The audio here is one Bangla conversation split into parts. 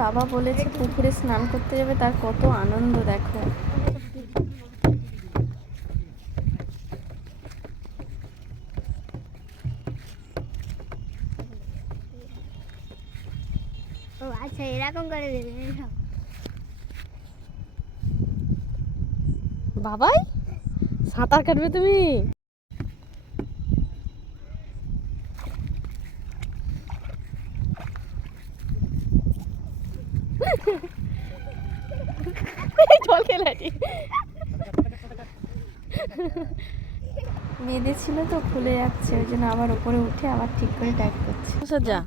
বাবা বলেছে পুকুরে স্নান করতে যাবে, তার কত আনন্দ দেখো। আচ্ছা এরকম করে দেবে বাবাই সাঁতার কাটবে তুমি? জল খেলাটি বেঁধে ছিল তো, খুলে যাচ্ছে, ওই জন্য আবার উপরে উঠে আবার ঠিক করে টাইট করছে। যা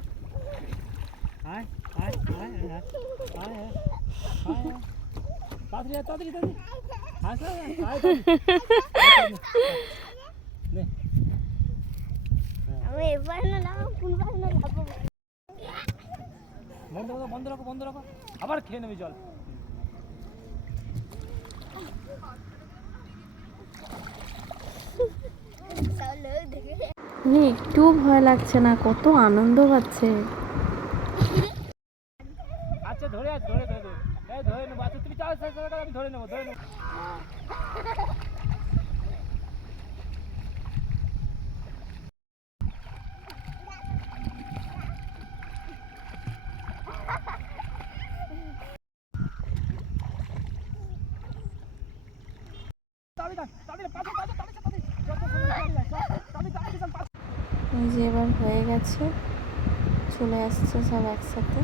আমি এবার না কোন বার না যাবো। বন্ধ রাখো বন্ধ রাখো, আবার খেয়ে নেবে জল। একটু ভয় লাগছে না, কত আনন্দ পাচ্ছে। আচ্ছা ধরে আছ, ধরে ধরে এই ধরে নেবো। আচ্ছা তুমি চাও আমি ধরে নেবো, ধরে নেবো। এই যে এবার হয়ে গেছে, চলে আসছে সব একসাথে।